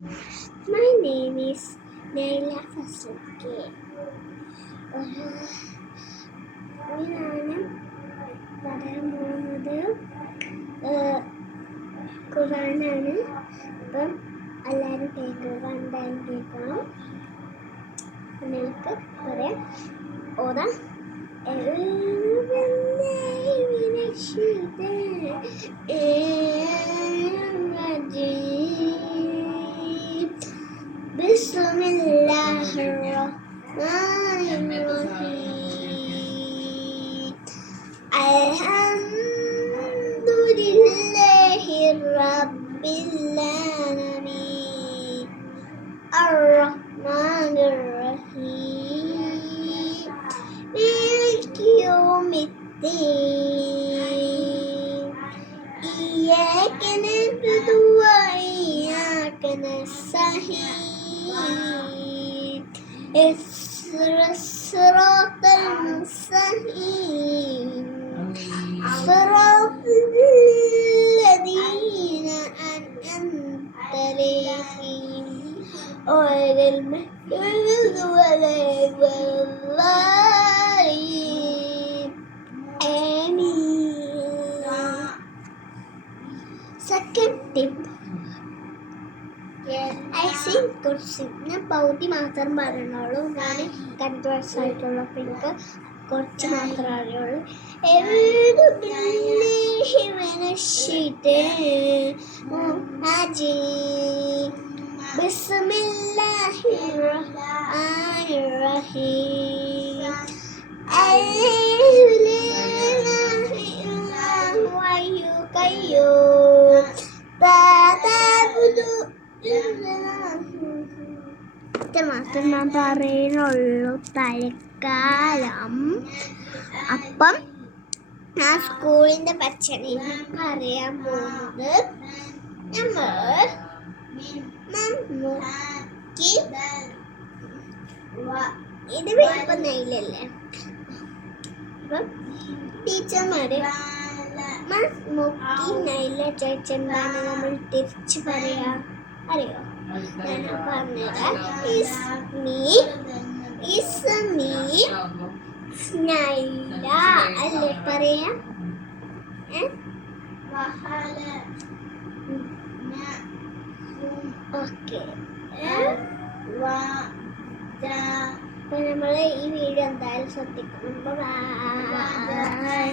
My name is Naila Fasuke. ഞാൻ പറയാൻ പോകുന്നത് ഖുർആനാണ്. അപ്പം എല്ലാവരും കേൾക്കുക, എന്തായാലും കേൾക്കണം. നിങ്ങൾക്ക് പറയാം ഓതാം. Bismillahirrahmanirrahim. Alhamdulillahi Rabbil Alamin. Ar-Rahmanir-Rahim. Maliki Yawmiddin. Iyyaka na'budu wa iyyaka nasta'in. Ihdinas siratal mustaqim. Siratal ladzina an'amta 'alaihim ghairil maghdubi 'alaihim waladdallin. Amin. Second tip, I sing kursi. ഞാൻ പൗതി മാത്രം പറയുന്നുള്ളൂ. ഞാൻ 10 വയസ്സായിട്ടുള്ള എനിക്ക് കുറച്ച് മാത്രമേ അറിയുള്ളൂ. Bismillahirrahmanirrahim. ഇത് മാത്രം ഞാൻ പറയുന്നുള്ളൂ തൽക്കാലം. അപ്പം ഞാൻ സ്കൂളിൻ്റെ പച്ചടി പറയാൻ പോകുന്നത് ഇത് ഇപ്പം നെയ്ലല്ലേ. അപ്പം ടീച്ചർമാര് മുക്കി നെയ്ല ചോദിച്ചെന്താണ് നമ്മൾ തിരിച്ച് പറയാ അറിയോ? ഞാൻ പറഞ്ഞുതരാം. ഇസ്മി നൈല അല്ലേ പറയാ? ഓക്കെ. അപ്പൊ നമ്മള് ഈ വീഡിയോ എന്തായാലും ശ്രദ്ധിക്കണം. ബൈ.